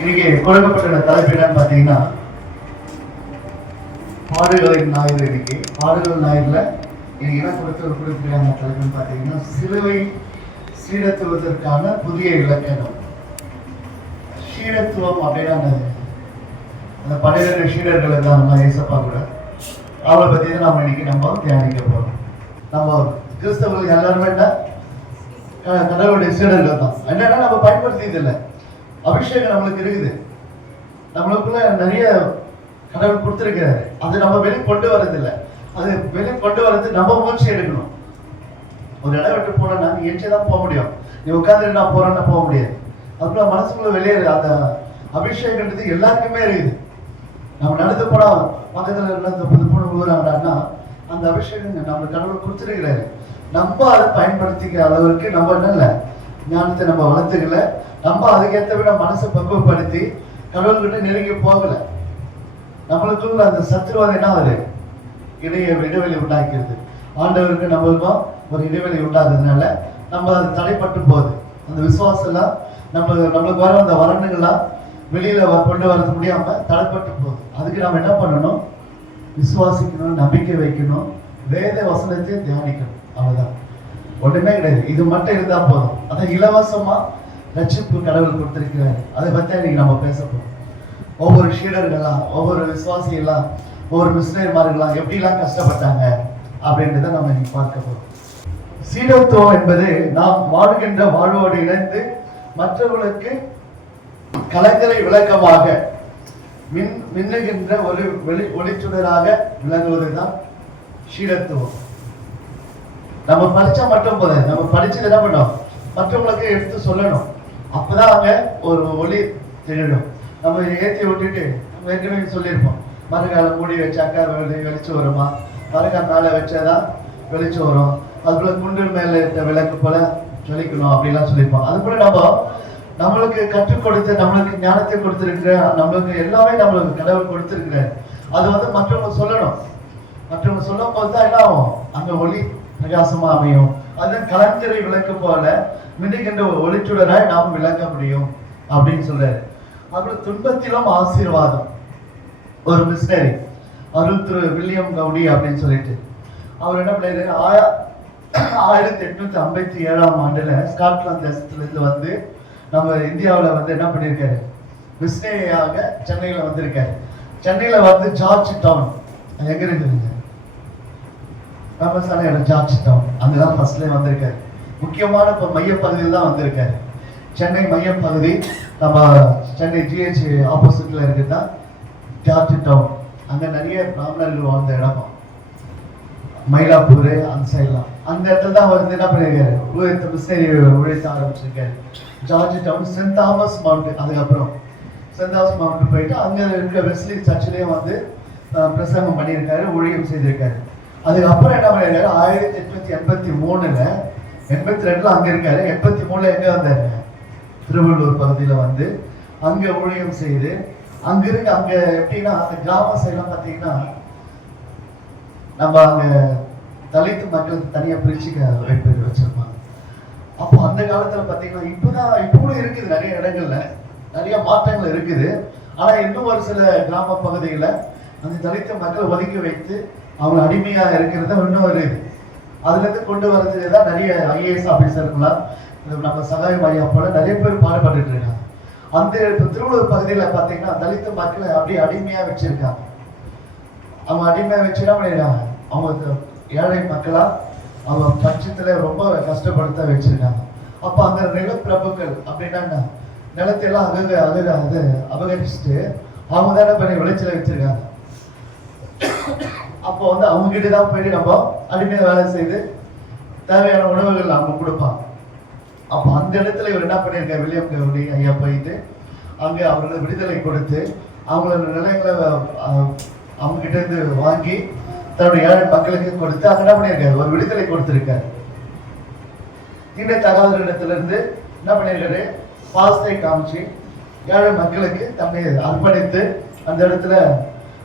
இன்னைக்கு கொடுக்கப்பட்ட தலைப்பு என்னன்னு பார்த்தீங்கன்னா பாடுகளின் ஞாயிறு. இன்னைக்கு பாடுகள் ஞாயிறுல இன்னைக்கு என்ன கொடுத்துருக்காங்க தலைப்புன்னு பார்த்தீங்கன்னா சிலுவை சீடத்துவதற்கான புதிய இலக்கணம். சீடத்துவம் அப்படின்னா அந்த 12 சீடர்கள் இருந்தாங்க ஏசப்பா கூட, அவளை பற்றி தான் நம்ம இன்னைக்கு நம்ம தியானிக்க போகிறோம். நம்ம கிறிஸ்தவர்கள் எல்லாருமே கடவுளுடைய சீடர்கள் தான். என்னன்னா நம்ம பயன்படுத்தியது இல்லை, அபிஷேகம் நம்மளுக்கு இருக்குது, நம்மளுக்குள்ள நிறைய கடவுள் கொடுத்துருக்கிறாரு, அது நம்ம வெளியே கொண்டு வர்றதில்லை. அது வெளியே கொண்டு வர்றது நம்ம முயற்சி எடுக்கணும். ஒரு இடம் விட்டு போனா நீ எஞ்சிதான் போக முடியும், நீ உட்காந்து நான் போறேன்னா போக முடியாது. அதுக்குள்ள மனசுக்குள்ள வெளியே அந்த அபிஷேகன்றது எல்லாருக்குமே இருக்குது. நம்ம நடந்து போனா பக்கத்துல விழுறாங்கன்னா அந்த அபிஷேகம் நம்ம கடவுள் கொடுத்துருக்கிறாரு. நம்ம அதை பயன்படுத்திக்கிற அளவுக்கு நம்ம என்ன ஞானத்தை நம்ம வளர்த்துக்கல, நம்ம அதுக்கேற்ற விட மனசை பக்குவப்படுத்தி கடவுள்கிட்ட நெருங்கி போகல. நம்மளுக்குள்ள அந்த சத்துருவாதம் என்ன ஆகுது, இடைவெளி உண்டாக்கிறது. ஆண்டவருக்கு நம்மளுக்கும் ஒரு இடைவெளி உண்டாக்குறதுனால நம்ம அது தடைப்பட்டு போகுது. அந்த விசுவாசம் எல்லாம் நம்மளுக்கு வர அந்த வரணுங்கள்லாம் வெளியில கொண்டு வரது முடியாம தடைப்பட்டு போகுது. அதுக்கு நம்ம என்ன பண்ணணும், விசுவாசிக்கணும், நம்பிக்கை வைக்கணும், வேத வசனத்தை தியானிக்கணும். அவ்வளவுதான், ஒண்ணுமே கிடையாது. இது மட்டும் இருந்தா போதும். அதான் இலவசமா ரட்சிப்பு கடவுள் கொடுத்திருக்கிறாரு. அதை பத்தி இன்னைக்கு நம்ம பேச போறோம். ஒவ்வொரு சீடர்கள்லாம், ஒவ்வொரு விசுவாசிகள்லாம், ஒவ்வொரு மிஷனரிமார்கள்லாம் எப்படிலாம் கஷ்டப்பட்டாங்க அப்படின்றத நம்ம இன்னைக்கு பார்க்க போறோம். சீடத்துவம் என்பது நாம் வாழ்கின்ற வாழ்வோடு இணைந்து மற்றவர்களுக்கு கலங்கரை விளக்கமாக மின்னுகின்ற ஒரு ஒளிச்சுடராக விளங்குவதுதான் சீடத்துவம். நம்ம படிச்சா மட்டும் போதாது, நம்ம படிச்சது என்ன பண்ணோம், மற்றவங்களுக்கு எடுத்து சொல்லணும். அப்பதான் அங்க ஒரு ஒளி தெரியும். நம்ம ஏற்றி விட்டுட்டு நம்ம ஏற்கனவே சொல்லியிருப்போம், மறுகாலம் மூடி வச்சாக்கா வெளிச்சம் வருமா, மறுகால் மேலே வச்சாதான் வெளிச்சம் வரும், அதுக்குள்ள குண்டு மேல இருக்க விளக்கு போல ஜொலிக்கணும் அப்படிலாம் சொல்லியிருப்போம். அது போல நம்மளுக்கு கற்றுக் கொடுத்து நம்மளுக்கு ஞானத்தை கொடுத்திருக்கிற, நம்மளுக்கு எல்லாமே நம்மளுக்கு கடவுள் கொடுத்திருக்கிறார். அது மற்றவங்க சொல்லணும். மற்றவங்க சொல்லும் போது தான் என்ன ஆகும், அங்க ஒளி பிரகாசமா அமையும். அது கலங்கரை விளக்கு போல மின்னுகின்ற ஒளிச்சுடராய் நாம் விளங்க முடியும் அப்படின்னு சொல்றாரு. அப்புறம் துன்பத்திலும் ஆசீர்வாதம். ஒரு மிஷனரி அருள் திரு வில்லியம் கவுடி அப்படின்னு சொல்லிட்டு அவர் என்ன பண்ணாரு, 1857 ஸ்காட்லாந்து தேசத்துல இருந்து நம்ம இந்தியாவில் என்ன பண்ணியிருக்காரு, மிஷனரியாக சென்னையில வந்திருக்காரு. சென்னையில ஜார்ஜ் டவுன் எங்க இருக்குதுங்க, ஃபேமஸான இடம் ஜார்ஜ் டவுன், அங்கதான் ஃபர்ஸ்ட்லேயே வந்திருக்காரு. முக்கியமான இப்போ மையப்பகுதியில் தான் வந்திருக்காரு. சென்னை மையப்பகுதி, நம்ம சென்னை ஜிஹெச் ஆப்போசிட்ல இருக்குதான் ஜார்ஜ் டவுன். அங்க நிறைய பிராமணர்கள் வாழ்ந்த இடமா, மயிலாப்பூர் அந்த சைட்லாம். அந்த இடத்துல தான் அவர் என்ன பண்ணியிருக்காரு, மிஷனரி உழைத்த ஆரம்பிச்சிருக்காரு. George Town, Saint Thomas Mount, அதுக்கப்புறம் சென்ட் தாமஸ் மவுண்ட் போயிட்டு அங்க இருக்க வெஸ்லி சர்ச்சிலையும் பிரசங்கம் பண்ணியிருக்காரு, ஊழியம் செய்திருக்காரு. அதுக்கப்புறம் என்ன பண்ணிருக்காரு, 1883 82 அங்க இருக்காரு. 83 எங்க வந்தாரு, திருவள்ளூர் பகுதியில அங்க ஊழியம் செய்து அங்க எப்படின்னா அந்த கிராம சைட்லாம் பாத்தீங்கன்னா நம்ம அங்க தலித்து மக்களுக்கு தனியா பிரிச்சு வச்சிருப்பாங்க. அப்போ அந்த காலத்துல பாத்தீங்கன்னா இப்போ இருக்குது, நிறைய இடங்கள்ல நிறைய மாற்றங்கள் இருக்குது. ஆனா இன்னும் ஒரு சில கிராம பகுதியில அந்த தலித்து மக்கள் ஒதுக்கி வைத்து அவங்க அடிமையா இருக்கிறத இன்னும் ஒரு அதுல இருந்து கொண்டு வரதுக்கு தான் நிறைய IAS ஆபீசர்கள்லாம் நம்ம சகாய மையம் போல நிறைய பேர் பாடுபட்டு இருக்காங்க. அந்த திருவள்ளூர் பகுதியில பாத்தீங்கன்னா தலித்து மக்களை அப்படியே அடிமையா வச்சிருக்காங்க. அவங்க அடிமையா வச்சுன்னா பண்ணிடுறாங்க, அவங்க ஏழை மக்களா அவங்க பட்சத்துல ரொம்ப கஷ்டப்படுத்த வச்சிருக்காங்க. அப்ப அந்த நிலப்பிரபுக்கள் அப்படின்னா நிலத்தையெல்லாம் அபகரிச்சுட்டு அவங்க தானே பண்ணி விளைச்சல வச்சிருக்காங்க. அப்போ அவங்க கிட்டதான் போயிட்டு நம்ம அடிமையா வேலை செய்து தேவையான உணவுகள் அவங்க கொடுப்பாங்க. அப்போ அந்த இடத்துல இவர் என்ன பண்ணியிருக்காரு, வில்லியம் கவுடி ஐயா போயிட்டு அங்க அவர்களுக்கு விடுதலை கொடுத்து அவங்களோட நிலையங்களை அவங்க கிட்ட இருந்து வாங்கி தன்னுடைய ஏழை மக்களுக்கு கொடுத்து அங்க என்ன பண்ணியிருக்காரு, ஒரு விடுதலை கொடுத்திருக்காரு. இந்த தகவல் இடத்துல இருந்து என்ன பண்ணியிருக்காரு, பாசத்தை காமிச்சு ஏழை மக்களுக்கு தன்னை அர்ப்பணித்து அந்த இடத்துல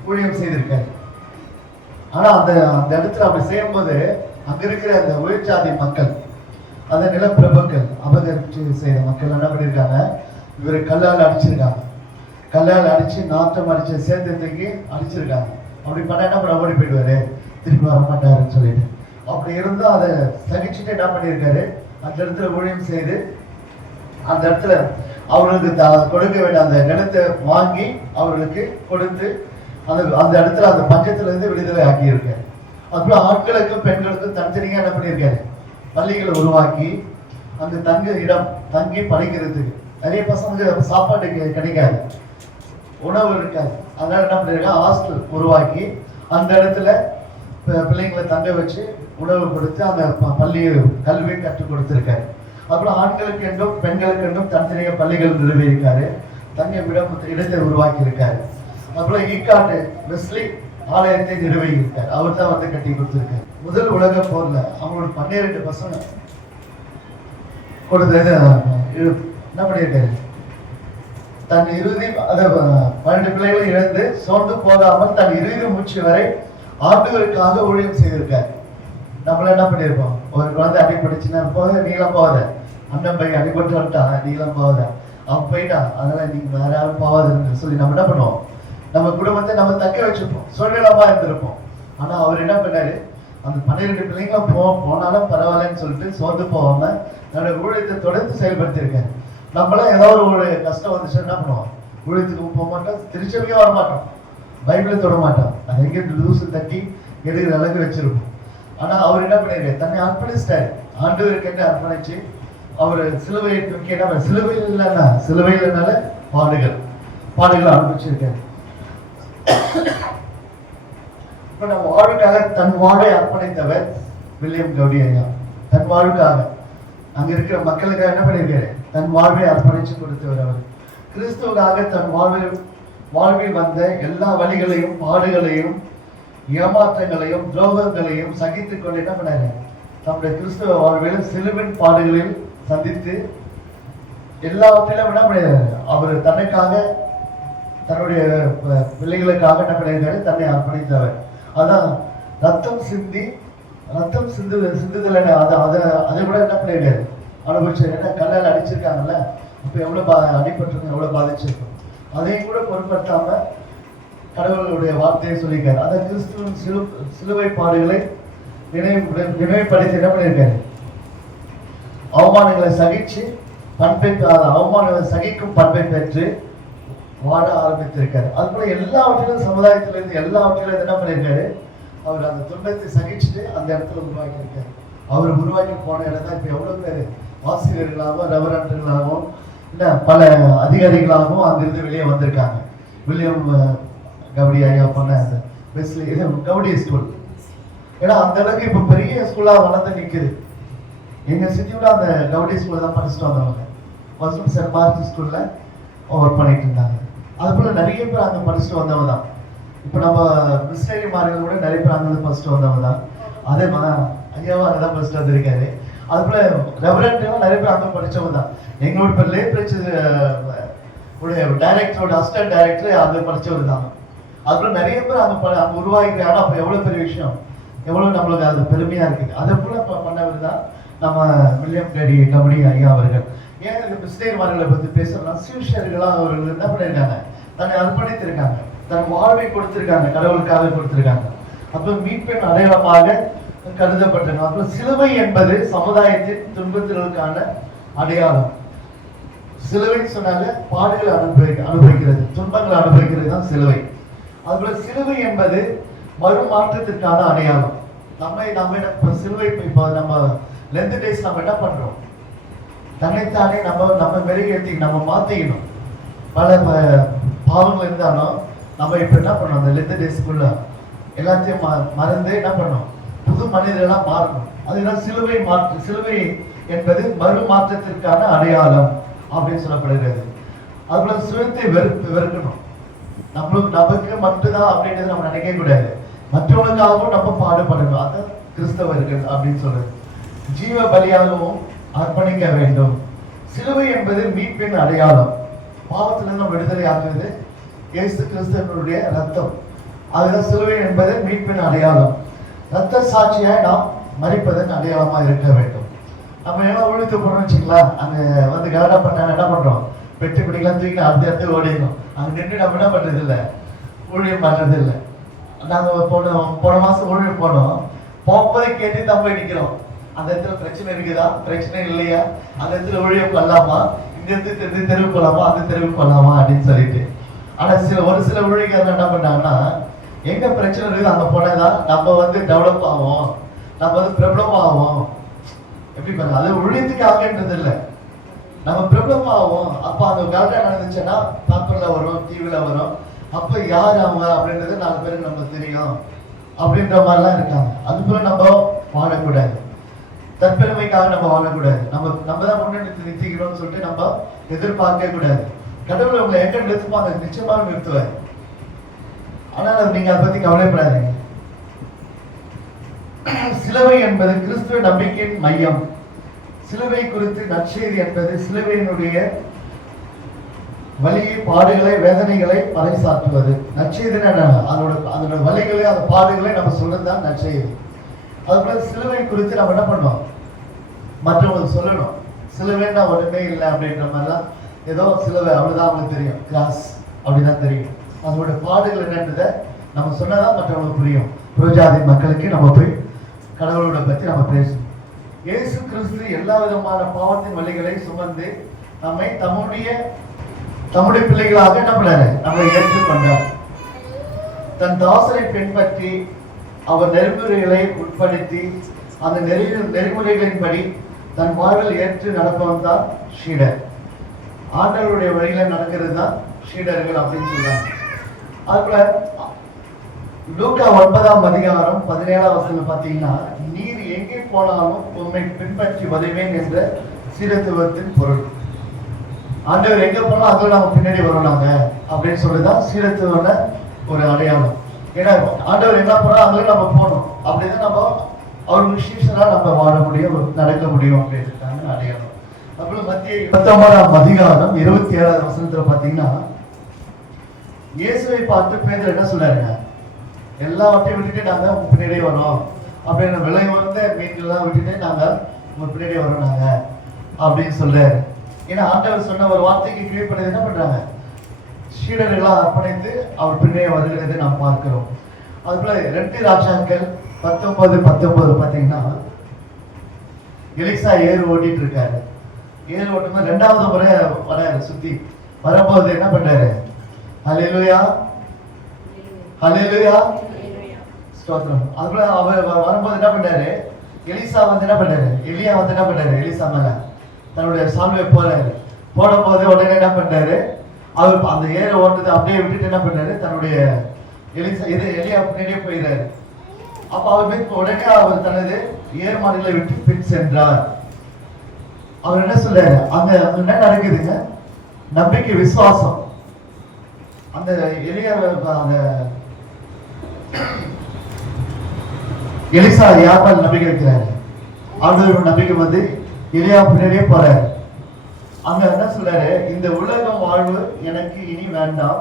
ஊழியம் செய்திருக்காரு. ஆனா அந்த இடத்துல அப்படி செய்யும் போது அங்க இருக்கிற அந்த உயிர்ச்சாதி மக்கள், அந்த நிலப்பிரபுக்கள், அபகரிச்சு செய்த மக்கள் என்ன பண்ணியிருக்காங்க, இவரை கல்லால் அடிச்சிருக்காங்க. கல்லால் அடிச்சு நாட்டம் அடிச்ச சேர்த்தத்துக்கு அடிச்சிருக்காங்க. அப்படி பண்ணா என்ன பண்ண ஓடி போயிடுவாரு, திருப்பி வர மாட்டாருன்னு சொல்லிட்டு. அப்படி இருந்தும் அதை சகிச்சுட்டு என்ன பண்ணியிருக்காரு, அந்த இடத்துல ஊழியம் செய்து அந்த இடத்துல அவர்களுக்கு கொடுக்க வேண்டிய அந்த நிலத்தை வாங்கி அவர்களுக்கு கொடுத்து அந்த அந்த இடத்துல அந்த பஞ்சத்துல இருந்து விடுதலை ஆக்கியிருக்காரு. அப்புறம் ஆட்களுக்கும் பெண்களுக்கும் தனித்தனியா என்ன பண்ணியிருக்காரு, பள்ளிகளை உருவாக்கி அந்த தங்க இடம் தங்கி படிக்கிறதுக்கு. நிறைய பசங்க சாப்பாடு கிடைக்காது, உணவு இருக்காது, அதனால என்ன பண்ணிருக்காங்க, ஹாஸ்டல் உருவாக்கி அந்த இடத்துல பிள்ளைங்களை தங்க வச்சு உணவு கொடுத்து அந்த பள்ளி கல்வியை கற்றுக் கொடுத்திருக்காரு. அப்புறம் ஆண்களுக்கு என்றும் பெண்களுக்கு என்றும் தனித்தனிய பள்ளிகள் நிறுவியிருக்காரு, தங்க இடத்தை உருவாக்கி இருக்காரு. அப்புறம் ஈக்காட்டு வெஸ்லி ஆலயத்தை நிறுவியிருக்காரு, அவர் தான் வந்து கட்டி கொடுத்திருக்காரு. முதல் உலக போர்ல அவங்களோட 12 பசங்க கொடுத்தது என்ன பண்ணியிருக்காரு, தன் இறுதி அதை 12 பிள்ளைகளை இழந்து சோர்ந்து போகாமல் தன் இறுதி மூச்சு வரை ஆண்டவருக்காக ஊழியம் செய்திருக்காரு. நம்மள என்ன பண்ணியிருப்போம், ஒரு குழந்தை அடிபட்டுச்சுன்னா போக நீளம் போகாத, அண்ணன் பையன் அடிபட்டு வந்துட்டான் நீளம் போகாத, அவன் போயிட்டான் அதனால நீங்க வேற யாரும் போகாதுன்னு சொல்லி நம்ம என்ன பண்ணுவோம், நம்ம குடும்பத்தை நம்ம தக்க வச்சுப்போம், சுழலமா இருந்திருப்போம். ஆனா அவர் என்ன பண்ணாரு, அந்த 12 பிள்ளைங்களும் போனாலும் பரவாயில்லன்னு சொல்லிட்டு சோர்ந்து போகாம நம்மளுடைய ஊழியத்தை தொடர்ந்து செயல்படுத்தியிருக்காரு. நம்மளாம் ஏதாவது ஒரு கஷ்டம் வந்துச்சு என்ன பண்ணுவோம், ஊழியத்துக்கு போக மாட்டோம், திருச்சபையும் வர மாட்டோம், பைபிளை தொட மாட்டோம், அது எங்கே லூசு தட்டி எடுக்கிற அளவுக்கு வச்சிருப்போம். ஆனா அவர் என்ன பண்ணிருக்காரு, தன்னை அர்ப்பணிச்சிட்டாரு, ஆண்டவருக்கு என்ன அர்ப்பணிச்சு அவர் சிலுவையை தூக்கி என்ன, சிலுவையில் இல்லைன்னா சிலுவையில் இல்லைனால பாடுகள் அனுப்பிச்சிருக்காரு. இப்ப நம்ம வாழ்வுக்காக தன் வாழ்வை அர்ப்பணித்தவர் வில்லியம் கவுடி ஐயா. தன் வாழ்வுக்காக அங்க இருக்கிற மக்களுக்காக என்ன பண்ணியிருக்காரு, தன் வாழ்வை அர்ப்பணிச்சு கொடுத்தவர் அவர். கிறிஸ்துவுக்காக தன் வாழ்வில் வந்த எல்லா வழிகளையும் பாடுகளையும் ஏமாற்றங்களையும் துரோகங்களையும் சகித்துக் கொண்டு என்ன பண்ணாரு, நம்முடைய கிறிஸ்துவ வாழ்வில் சிலுவின் பாடுகளில் சந்தித்து எல்லாவற்றிலும் என்ன பண்ணியாரு, அவர் தன்னைக்காக தன்னுடைய பிள்ளைகளுக்காக என்ன பண்ணியிருக்காரு, தன்னை அர்ப்பணித்தவர். அதான் ரத்தம் சிந்துதல் அதை கூட என்ன பண்ணியிருக்காரு, அனுபவிச்சாரு. ஏன்னா கல்லால் அடிச்சிருக்காங்கல்ல, இப்ப எவ்வளவு அடிபட்டிருக்கும், எவ்வளவு பாதிச்சிருக்கும், அதையும் கூட பொருட்படுத்தாம கடவுளுடைய வார்த்தையை சொல்லியிருக்காரு. அந்த கிறிஸ்துவின் சிலுவை பாடுகளை நினைவுபடுத்தி என்ன பண்ணியிருக்காரு, அவமானங்களை சகிச்சு அவமானங்களை சகிக்கும் பண்பை பெற்று வாழ ஆரம்பித்திருக்காரு. அது போல எல்லாவற்றிலும் சமுதாயத்திலிருந்து எல்லாவற்றிலும் என்ன பண்ணியிருக்காரு, அவர் அந்த துன்பத்தை சகிச்சுட்டு அந்த இடத்துல உருவாக்கி இருக்காரு. அவர் உருவாக்கி போன இடம் தான் இப்ப எவ்வளவு பேர் ஆசிரியர்களாகவும் ரெவரண்டுகளாகவும் இல்ல பல அதிகாரிகளாகவும் அங்கிருந்து வெளியே வந்திருக்காங்க. வில்லியம் கவுடி ஐயா பண்ண அந்த வெஸ்லி கவுடி ஸ்கூல், ஏன்னா அந்த அளவுக்கு இப்ப பெரிய ஸ்கூலா வளர்ந்து நிக்குது. எங்க சிட்டியோட அந்த கவுடி ஸ்கூல்ல தான் படிச்சுட்டு வந்தவங்க, ஃபர்ஸ்ட் சென்ட் மார்க் ஸ்கூல்ல ஒர்க் பண்ணிட்டு இருந்தாங்க. அது போல நிறைய பேர் அங்க படிச்சுட்டு வந்தவங்க தான். இப்ப நம்ம மிஷனரி மார்கள் கூட நிறைய பேர் அங்க படிச்சுட்டு வந்தவங்க தான். அதே மாதிரி ஐயாவும் அங்கதான் படிச்சுட்டு வந்திருக்காரு. அது போல ரெவரண்டும் நிறைய பேர் அங்க படிச்சவங்க தான். எங்களோட இப்ப லேப்ரேஜ் உடைய டைரக்டரோட அசிஸ்டன்ட் டைரக்டர் அங்க படிச்சவர் தான். அது போல நிறைய பேர் அங்க உருவாகிக்கிறாங்க. அப்ப எவ்வளவு பெரிய விஷயம், எவ்வளவு நம்மளுக்கு அது பெருமையா இருக்கு. அதை போல பண்ணவர் தான் நம்ம வில்லியம் கவுடி ஐயா அவர்கள். ஏன் இந்த மிஸ்டேர்மார்களை பத்தி பேசணும்னா, சிஷியர்களா அவர்கள் என்ன பண்ணியிருக்காங்க, தன்னை அர்ப்பணித்திருக்காங்க, தன் வாழ்வை கொடுத்திருக்காங்க, கடவுளுக்காக கொடுத்திருக்காங்க. அப்ப மீட்பின் அடையாளமாக கருதப்பட்டிருக்காங்க. அப்புறம் சிலுவை என்பது சமுதாயத்தின் துன்பத்திற்கான அடையாளம். சிலுவைன்னு சொன்னாங்க பாடுகளை அனுபவிக்கிறது, துன்பங்களை அனுபவிக்கிறது தான் சிலுவை. அதுபோல சிலுவை என்பது மறுமாற்றத்திற்கான அடையாளம். நம்ம சிலுவை இப்ப நம்ம லென்த் டேஸ் நம்ம என்ன பண்றோம், தன்னைத்தானே நம்ம மெருகேற்றி நம்ம மாத்திக்கணும். பல பாவங்கள் இருந்தாலும் நம்ம இப்ப என்ன பண்ணோம், அந்த லென்த் டேஸ்க்குள்ள எல்லாத்தையும் மறந்து என்ன பண்ணோம், புது மனிதர்களா மாறணும். அதுதான் சிலுவை என்பது மறுமாற்றத்திற்கான அடையாளம் அப்படின்னு சொல்லப்படுகிறது. அதுபோல சுயத்தை வெறுக்கணும். நமக்கு மட்டும்தான் அப்படின்றது நம்ம நினைக்க கூடாது, மற்றவங்களுக்காகவும் நம்ம பாடுபடணும். அதான் கிறிஸ்தவர்கள் அப்படின்னு சொல்றது. ஜீவ பலியாகவும் அர்ப்பணிக்க வேண்டும். சிலுவை என்பது மீட்பின் அடையாளம். பாவத்திலிருந்து நம்ம விடுதலை ஆக்குறது இயேசு கிறிஸ்துவனுடைய ரத்தம். அதுதான் சிலுவை என்பது மீட்பின் அடையாளம். ரத்த சாட்சியாய் நாம் மரிப்பதன் அடையாளமா இருக்க வேண்டும். நம்ம என்ன ஊழித்து போறோம்னு வச்சுக்கலாம், அங்க வந்து கனடா பண்ண என்ன பண்றோம், பெட்டி பிடிக்கலாம் தூக்கி அடுத்த இடத்துக்கு ஓடிடணும். அங்கே நின்று நம்ம என்ன பண்ணுறது இல்லை, ஊழியம் பண்ணுறது இல்லை. நாங்கள் போன மாதம் ஊழியம் போனோம். போகும்போதே கேட்டு தான் போய் நிற்கிறோம். அந்த இடத்துல பிரச்சனை இருக்குதா, பிரச்சனை இல்லையா, அந்த இடத்துல ஊழியம் பண்ணலாமா, இந்த இடத்துக்கு தெருவுக்கு போகலாமா, அந்த தெருவுக்கு போகலாமா அப்படின்னு சொல்லிட்டு. ஆனால் ஒரு சில ஊழியக்காரங்க என்ன பண்ணாங்கன்னா, எங்க பிரச்சனை இருக்குது அங்கே போனதான் நம்ம டெவலப் ஆகும், நம்ம பிரபலம் ஆகும். எப்படி பண்ண அது ஊழியத்துக்காகன்றது இல்லை, நம்ம பிரபலம் ஆகும். அப்போ அந்த கரெக்டாக நடந்துச்சுன்னா பேப்பர்ல வரும், டிவியில வரும். அப்போ யார் அவங்க அப்படின்றது 4 பேருக்கு நம்ம தெரியும் அப்படின்ற மாதிரிலாம் இருக்காங்க. அதுக்குள்ள நம்ம வாழக்கூடாது, தற்பெருமைக்காக நம்ம வாழக்கூடாது. நம்ம தான் முன்னெடுத்து நிறுத்திக்கணும்னு சொல்லிட்டு நம்ம எதிர்பார்க்க கூடாது. கடவுள் உங்களை எங்க நிறுத்துப்பாங்க, நிச்சயமாக நிறுத்துவார். ஆனால் நீங்க அதை பத்தி கவலைப்படாதீங்க. சிலுவை என்பது கிறிஸ்துவ நம்பிக்கையின் மையம். சிலுவை குறித்து நற்செய்தி என்பது சிலுவையினுடைய வலியை, பாடுகளை, வேதனைகளை பறைசாற்றுவது. நற்செய்தி அதோட வலிகளை, அந்த பாடுகளை நம்ம சொல்றதுதான் நற்செய்தி. அதுபோல சிலுவை குறித்து நம்ம என்ன பண்ணோம், மற்றவங்களுக்கு சொல்லணும். சிலுவைன்னா ஒண்ணுமே இல்லை அப்படின்ற மாதிரிலாம், ஏதோ சிலுவை அவ்வளவுதான் அவங்களுக்கு தெரியும், கிளாஸ் அப்படிதான் தெரியும். அதோட பாடுகள் என்னன்றதை நம்ம சொன்னதான் மற்றவங்களுக்கு புரியும். புரஜாதி மக்களுக்கு நம்ம போய் கடவுளோட பத்தி நம்ம பேசணும். இயேசு கிறிஸ்து எல்லா விதமான பாவத்தின் வழிகளை சுமந்து நம்மை தம்முடைய பிள்ளைகளாக என்ன பண்ணாரு, நம்மளை ஏற்றுக்கொண்டார். தன் தாசரை பின்பற்றி அவர் நெறிமுறைகளை உட்படுத்தி அந்த நெறிமுறைகளின்படி தன் வாழ்வில் ஏற்று நடப்பவன் தான் ஷீடர். ஆண்டவருடைய வழியில நடக்கிறது தான் ஷீடர்கள் அப்படின்னு சொல்றாங்க. அதுபோல லூக்கா 9ஆம் அதிகாரம் 17ஆம் வசனம் பார்த்தீங்கன்னா, நீர் எங்கே போனாலும் உண்மை பின்பற்றி வருவேன் என்ற சீரத்துவத்தின் பொருள். ஆண்டவர் எங்க போனாலும் அதுல நம்ம பின்னாடி வருவாங்க அப்படின்னு சொல்லிதான் சீரத்துவ ஒரு அடையாளம். ஏன்னா ஆண்டவர் எங்க போனாலும் அதுல நம்ம போகணும், அப்படிதான் நம்ம அவர் விசேஷனா நம்ம வாழ முடியும், நடக்க முடியும் அப்படின்னு அடையாளம். அப்புறம் மத்திய 19ஆம் அதிகாரம் 27ஆவது வசனத்துல பாத்தீங்கன்னா, இயேசுவை பார்த்து பேதுரு என்ன சொல்றாருங்க, எல்லாவற்றையும் விட்டுட்டு நாங்க உங்க பின்னாடியே வரோம் அப்படின்னு, விலை உயர்ந்த மீன்கள்லாம் விட்டுட்டு நாங்க உங்க பின்னாடியே வரோம் நாங்க அப்படின்னு சொல்றாரு. ஏன்னா ஆண்டவர் சொன்ன ஒரு வார்த்தைக்கு கீழ்ப்படிந்து என்ன பண்றாங்க, சீடர்களாக அர்ப்பணித்து அவர் பின்னே வருகிறதை நாம் பார்க்கிறோம். அதுபோல 2 ராஜாக்கள் 19:19 பாத்தீங்கன்னா, எலிசா ஏறு ஓட்டிட்டு இருக்காரு. ஏறு ஓட்டும்போது 2வது முறை வராரு, சுத்தி வரும்போது என்ன பண்றாரு, ஹல்லேலூயா ஹல்லேலூயா ஸ்தோத்திரம். அதுபோல அவர் வரும்போது என்ன பண்றாரு, எலிசா என்ன பண்றாரு, எலியா என்ன பண்றாரு, எலிசா மேல தன்னுடைய சால்வை போடும்போது உடனே என்ன பண்றாரு, அவர் அந்த ஏற ஓட்டத்தை அப்படியே விட்டுட்டு என்ன பண்ணாரு, தன்னுடைய எலியா பின்னாடியே போயிடுறாரு. அப்ப அவர் உடனே அவர் தனது ஏர்மாடுகளை விட்டு பின் சென்றார். அவர் என்ன சொல்றாரு, அங்க என்ன நடக்குதுங்க, நம்பிக்கை, விசுவாசம். அந்த அந்த எலிசா யார் நம்பிக்கை வைக்கிறாரு, ஆண்டவர் நம்பிக்கை எலியா பின்னாடியே போறாரு. அங்க என்ன சொல்றாரு, இந்த உலகம் வாழ்வு எனக்கு இனி வேண்டாம்,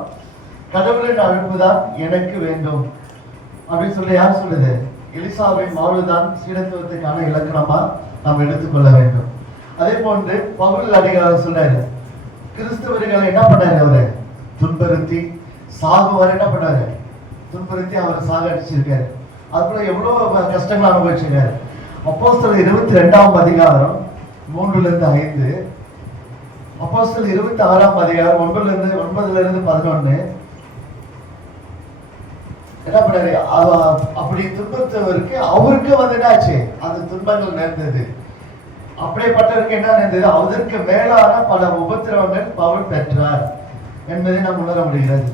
கடவுளின் அழைப்புதான் எனக்கு வேண்டும் அப்படின்னு சொல்லி யார் சொல்லுது, எலிசாவின் வாழ்வுதான் சீடத்துவத்துக்கான இலக்கணமா நாம் எடுத்துக்கொள்ள வேண்டும். அதே போன்று பவுல் அடிகளார் சொல்றாரு, கிறிஸ்தவர்களை என்ன பண்ணாரு, அவரு துன்புறுத்தி சாகு வரை என்ன பண்ணாரு, துன்புறுத்தி அவர் சாகடிச்சிருக்காரு. அதுக்குள்ள எவ்வளவு கஷ்டங்கள் அனுபவிச்சிருக்காரு. அப்போஸ்தலர் 22ஆம் அதிகாரம் 3-5, அப்போஸ்தலர் 26ஆம் அதிகாரம் 9-11 என்ன பண்ணாரு, அப்படி துன்பத்தவருக்கு அவருக்கு என்னாச்சு, அந்த துன்பங்கள் நேர்ந்தது. அப்படிப்பட்டவருக்கு என்ன நேர்ந்தது, அதற்கு மேலான பல உபத்திரவங்கள் பவுல் பெற்றார் என்பதை நாம் உணர முடிகிறது.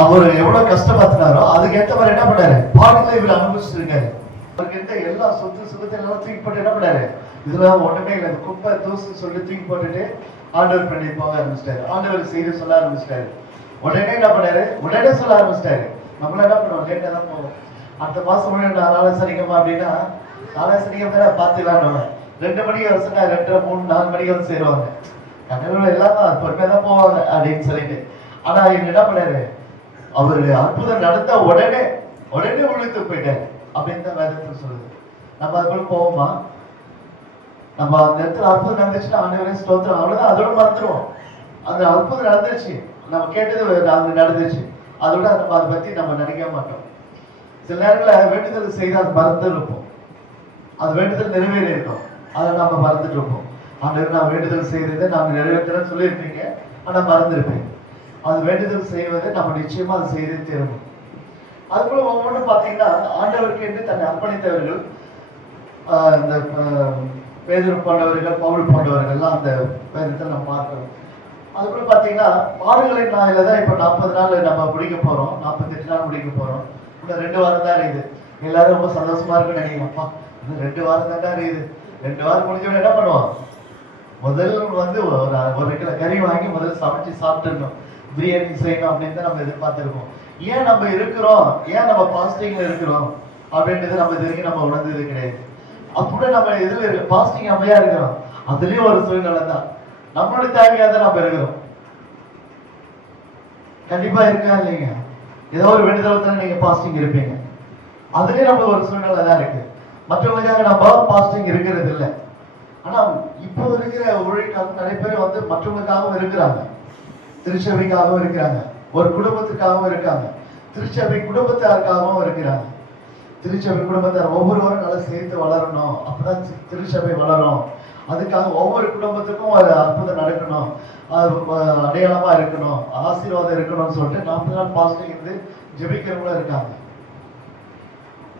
அவர் எவ்வளவு கஷ்டப்பட்டாரோ அதுக்கு ஏற்ற மாதிரி என்ன பண்ணாரு, பாடங்களை இவர் அனுபவிச்சிருக்காரு. அவருக்கு இருந்த எல்லா சொத்து சுகத்தை எல்லாம் தூக்கி போட்டு என்ன பண்ணாரு, இதெல்லாம் ஒண்ணுமே இல்லை, குப்பை தூசு சொல்லி தூக்கி போட்டுட்டு ஆண்டவர் பண்ணி போக ஆரம்பிச்சிட்டாரு. ஆண்டவர் செய்தி சொல்ல ஆரம்பிச்சிட்டாரு. உடனே என்ன பண்ணாரு, உடனே சொல்ல ஆரம்பிச்சிட்டாரு. நம்மள என்ன பண்ணுவோம், லேட்டா தான் போவோம். அடுத்த மாசம் 4 சனிக்கிழமை அப்படின்னா 4 சனிக்கிழமை தானே பார்த்துக்கலான்னு 2 மணிக்கு வருஷம் 2, 3, 4 மணிக்கு வந்து சேருவாங்க. கடவுள் எல்லாம் பொறுமையா தான் போவாங்க அப்படின்னு சொல்லிட்டு. ஆனா இவங்க என்ன பண்ணாரு, அவரு அற்புதம் நடந்த உடனே உடனே உள்ளுக்கு போயிட்டாரு அப்படின்னு தான் வேதத்தில் சொல்லுது. நம்ம அது போல போவோமா, நம்ம அந்த இடத்துல அற்புதம் நடந்துச்சுன்னா ஆண்டவரே ஸ்தோத்திரம், அவ்வளவுதான், அதோட மறந்துடுவோம். அந்த அற்புதம் நடந்துச்சு, நம்ம கேட்டது அங்க நடந்துச்சு, அதோட நம்ம அதை பத்தி நம்ம நினைக்க மாட்டோம். சில நேரங்களில் வேண்டுதல் செய்து அது மறந்து இருப்போம், அது வேண்டுதல் நிறைவேறி இருக்கும், அதை நம்ம மறந்துட்டு இருப்போம். ஆண்டவர் நான் வேண்டுதல் செய்ததை நாம் நிறைவேற்ற சொல்லியிருப்பீங்க, ஆனால் மறந்துருப்பேன். அது வேண்டுதல் செய்வதை நம்ம நிச்சயமா அது செய்தே தீரணும். அது போல ஒவ்வொன்றும் பார்த்தீங்கன்னா ஆண்டவருக்கு என்று தன்னை அர்ப்பணித்தவர்கள், இந்த பேதுரு போன்றவர்கள், பவுல் போன்றவர்கள் எல்லாம் அந்த வேதத்தில் நம்ம பார்க்கிறோம். அது கூட பார்த்தீங்கன்னா பாடுகளின் நாளில தான் இப்போ 40 நாள் நம்ம முடிக்க போறோம், 48 நாள் முடிக்க போறோம். இன்னும் 2 வாரம் தான் இருக்குது. எல்லாரும் ரொம்ப சந்தோஷமா இருக்குன்னு நினைக்கிறோம்ப்பா, இன்னும் 2 வாரம் தான் இருக்குது. 2 வாரம் முடிஞ்சவங்க என்ன பண்ணுவோம், முதல் வந்து ஒரு கிலோ கறி வாங்கி முதல்ல சமைச்சு சாப்பிட்டுருந்தோம், பிரியாணி செய்யணும் அப்படின்னு தான் நம்ம எதிர்பார்த்துருக்கோம். ஏன் நம்ம இருக்கிறோம், ஏன் நம்ம பாஸ்டிங்ல இருக்கிறோம் அப்படின்றது நம்ம இது வரைக்கும் நம்ம உணர்ந்தது கிடையாது. அப்படி நம்ம இதுல இருக்க பாஸ்டிங் நம்மையா இருக்கிறோம், அதுலயும் ஒரு சூழ்நிலை தான். நம்மளுடைய தேவையாக தான் நம்ம இருக்கிறோம். கண்டிப்பா இருக்கா இல்லைங்க, ஏதோ ஒரு வேண்டுதலத்துல நீங்க பாஸ்டிங் இருப்பீங்க, அதுலயும் நம்ம ஒரு சூழ்நிலை தான் இருக்கு. மற்றவங்களுக்காக நம்ம பாஸ்டிங் இருக்கிறது இல்லை. ஆனா இப்போ இருக்கிற ஊழியர்கள் நிறைய பேர் வந்து மற்றவங்களுக்காகவும் இருக்கிறாங்க, திருச்சபைக்காகவும் இருக்கிறாங்க, ஒரு குடும்பத்துக்காகவும் இருக்காங்க, திருச்சபை குடும்பத்தாருக்காகவும் இருக்கிறாங்க. திருச்சபை குடும்பத்தார் ஒவ்வொருவரும் நல்லா சேர்த்து வளரணும், அப்பதான் திருச்சபை வளரும். அதுக்காக ஒவ்வொரு குடும்பத்துக்கும் ஒரு அற்புதம் நடக்கணும், அடையாளமா இருக்கணும், ஆசீர்வாதம் இருக்கணும்னு சொல்லிட்டு 40 நாள் பாஸ்டிங் இருந்து ஜெபிக்கிறவங்களும் இருக்காங்க.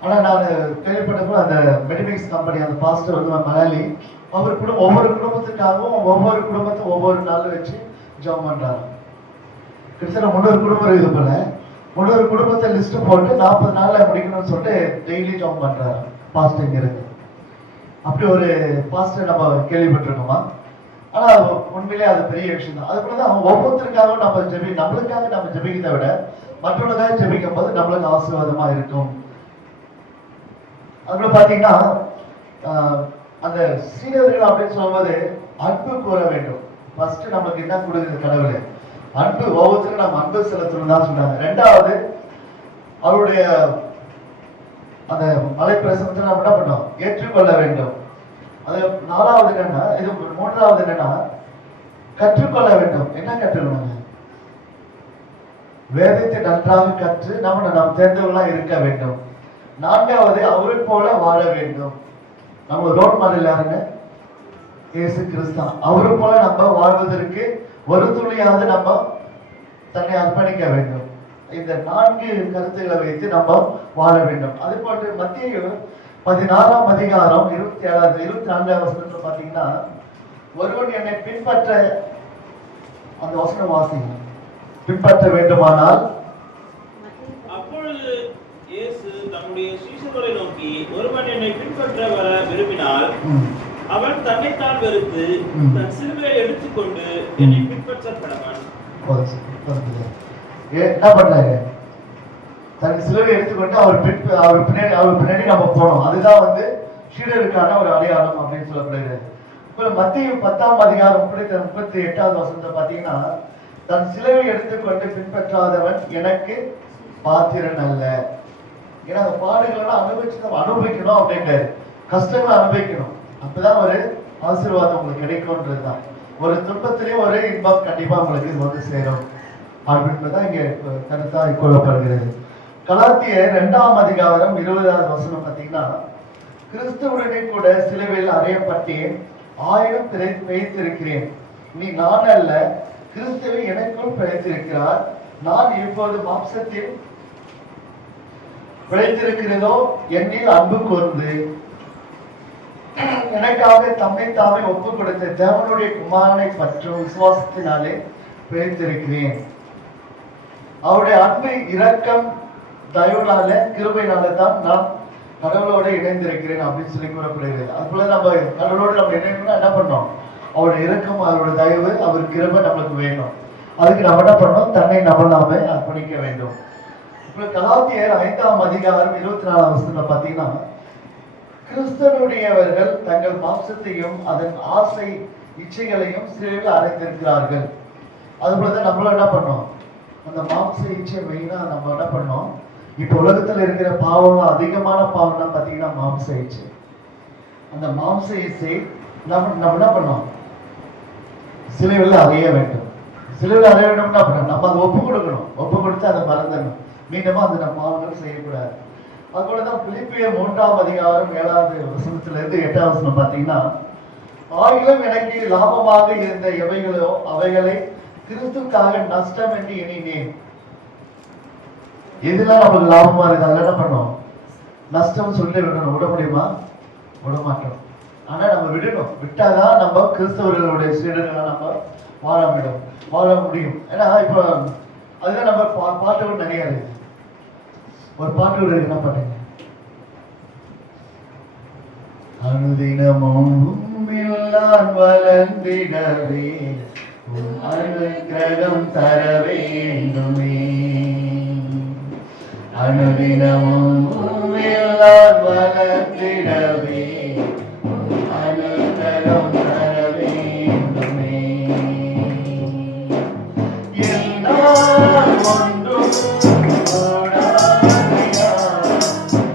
ஆனா நான் கேள்விப்பட்டப்போ அந்த மெடிமிக்ஸ் கம்பெனி அந்த பாஸ்டர் வந்து மலையாளி, அவர் ஒவ்வொரு குடும்பத்துக்காகவும் ஒவ்வொரு குடும்பத்தை ஒவ்வொரு நாள் வச்சு ஜெபம் பண்றாரு. கிட்டத்தட்ட 300 குடும்பம் இருக்குது போல, 300 குடும்பத்தை லிஸ்ட் போட்டு 40 நாள்ல முடிக்கணும்னு சொல்லிட்டு டெய்லி ஜெபம் பண்றாரு பாஸ்டிங் இருக்கு. அப்படி ஒரு பாஸ்டர் நம்ம கேள்விப்பட்டிருக்கோமா? ஆனா உண்மையிலே அது பெரிய விஷயம் தான். அது போலதான் ஒவ்வொருத்தருக்காகவும் நம்ம நம்மளுக்காக நம்ம ஜெபிக்கிறத விட மற்றவங்களுக்காக ஜெபிக்கும் போது நம்மளுக்கு ஆசீர்வாதமா இருக்கும். அதுல பாத்தீங்கன்னா அந்த சீடர்கள் அப்படின்னு சொல்லும்போது அன்பு கூற வேண்டும். ஃபர்ஸ்ட் நமக்கு என்ன கொடுக்குறது கடவுளே, அன்பு. ஒவ்வொருத்தரும் நம்ம அன்பு செலுத்தணும் தான் சொன்னாங்க. 2வது அவருடைய அந்த மலை பிரசனத்தை நம்ம என்ன பண்ணோம், ஏற்றுக்கொள்ள வேண்டும். அது 4வது என்னன்னா, இது 3வது என்னன்னா கற்றுக்கொள்ள வேண்டும். என்ன கற்றுக்கணும், வேதத்தை நன்றாக கற்று நாம் தெரிந்தவர்களா இருக்க வேண்டும். 4வது அவரை போல வாழ வேண்டும். நம்ம ரோல் மாடல் யாருங்க, இயேசு கிறிஸ்து. அவரை போல நம்ம வாழ்வதற்கு ஒரு துளியாவது நம்ம தன்னை அர்ப்பணிக்க வேண்டும். இந்த 4 கருத்துக்களை வைத்து நம்ம வாழ வேண்டும். அது போன்று மத்தேயு 16ஆம் அதிகாரம் 24ஆம் வசனத்துல பாத்தீங்கன்னா, ஒருவன் என்னை பின்பற்ற, அந்த வசனம் வாசிங்க, பின்பற்ற வேண்டுமானால். அப்பொழுது இயேசு தம்முடைய சீஷர்களை நோக்கி, ஒருவன் என்னை பின்பற்ற வர விரும்பினால் அவன் தன்னைத்தான் வெறுத்து தன் சிலுவையை எடுத்துக்கொண்டு என்னை பின்பற்ற கடவன். என்ன பண்றாங்க, தன் சிலுவை எடுத்துக்கொண்டு அவர் பின்னாடி நம்ம போனோம். அதுதான் வந்து சீடருக்கான ஒரு அடையாளம் அப்படின்னு சொல்லப்படுகிறது. இப்போ மத்தேயு 10ஆம் அதிகாரம் 38வது வசனத்தை பாத்தீங்கன்னா, தன் சிலுவை எடுத்துக்கொண்டு பின்பற்றாதவன் எனக்கு பாத்திரன் அல்ல. ஏன்னா அந்த பாடுகளெல்லாம் அனுபவிக்கணும் அப்படின்றாரு, கஷ்டங்களை அனுபவிக்கணும், அப்பதான் ஒரு ஆசீர்வாதம் உங்களுக்கு கிடைக்கும்ன்றதுதான். ஒரு துன்பத்திலேயும் ஒரு இன்பம் கண்டிப்பா உங்களுக்கு வந்து சேரும் அப்படின்றதான் இங்க கருத்தா கொள்ளப்படுகிறது. கலாத்தியர் 2ஆம் அதிகாரம் 20வது வசனம் பார்த்தீங்கன்னா, கிறிஸ்துவுடனே கூட சிலுவையில் அறையப்பட்டேன், 1000 பிழைத்திருக்கிறேன், நீ நான் அல்ல, கிறிஸ்துவை எனக்குள் பிழைத்திருக்கிறார், நான் இப்போது மாம்சத்தில் பிழைத்திருக்கிறதோ என்னில் அன்பு கூர்ந்து எனக்காக தம்மை தாமே ஒப்பு கொடுத்த தேவனுடைய குமாரனை பற்றும் விசுவாசத்தினாலே பிழைத்திருக்கிறேன். அவருடைய அன்பு, இரக்கம், தயவுனால, கிருபையினால தான் நான் கடவுளோட இணைந்திருக்கிறேன் அப்படின்னு சொல்லி கூறப்படுகிறது. அது போல நம்ம கடவுளோடு நம்ம இணையணும்னா என்ன பண்ணோம், அவருடைய இரக்கம், அவருடைய தயவு, அவர் கிருபை நம்மளுக்கு வேணும். அதுக்கு நம்ம என்ன பண்ணோம், தன்னை நாம அர்ப்பணிக்க வேண்டும். இப்போ கலாத்தியர் 5ஆம் அதிகாரம் 24ஆம் வசனத்துல பாத்தீங்கன்னா, கிறிஸ்தவனுடையவர்கள் தங்கள் மாம்சத்தையும் அதன் ஆசை இச்சைகளையும் சிலுவையில் அடைத்திருக்கிறார்கள். அது போலதான் நம்மளும் என்ன பண்ணோம், அந்த மாம்ச இச்சை மெயினா நம்ம என்ன பண்ணோம், இப்ப உலகத்துல இருக்கிற பாவம், அதிகமான பாவம் தான் பாத்தீங்கன்னா மாம்ச இச்சை. அந்த மாம்ச இச்சை நம்ம என்ன பண்ணோம்? சிலுவையில் அறைய வேண்டும். சிலுவையில் அறைய வேண்டும்னா நம்ம அதை ஒப்பு கொடுக்கணும். ஒப்பு கொடுத்து அதை மறந்துடணும். மீண்டும் அதை நம்ம பாவங்கள் செய்யக்கூடாது. அதுபோலதான் பிலிப்பியர் 3ஆம் அதிகாரம் 7வது வசனத்திலிருந்து 8வது வசனம் பார்த்தீங்கன்னா, ஆயிலும் எனக்கு லாபமாக இருந்த எவைகளோ அவைகளை கிறிஸ்துக்காக நஷ்டம் என்று எண்ணினேன். எதுலாம் நம்மளுக்கு லாபமா இருக்கு அதெல்லாம் என்ன பண்ணோம்? நஷ்டம் சொல்லி விடணும். விட முடியுமா? விட மாட்டோம். ஆனா நம்ம விடணும். விட்டாதான் நம்ம கிறிஸ்தவர்களுடைய சீடர்களை நம்ம வாழ முடியும். ஏன்னா இப்போ அதுதான் நம்ம பாட்டுகள் நிறைய இருக்கு. ஒரு பாட்டு இருக்கு, என்ன பாட்டுங்க? அனுதினமும் நான் வளர்ந்திடவே அனுக்கிரகம் தர வேண்டுமே. அனுதினமும் நான் வளர்ந்திடவே அனுக்கிரகம் தர வேண்டுமே. எல்லாம் ஒன்றும் கூடாதையா, எல்லாம்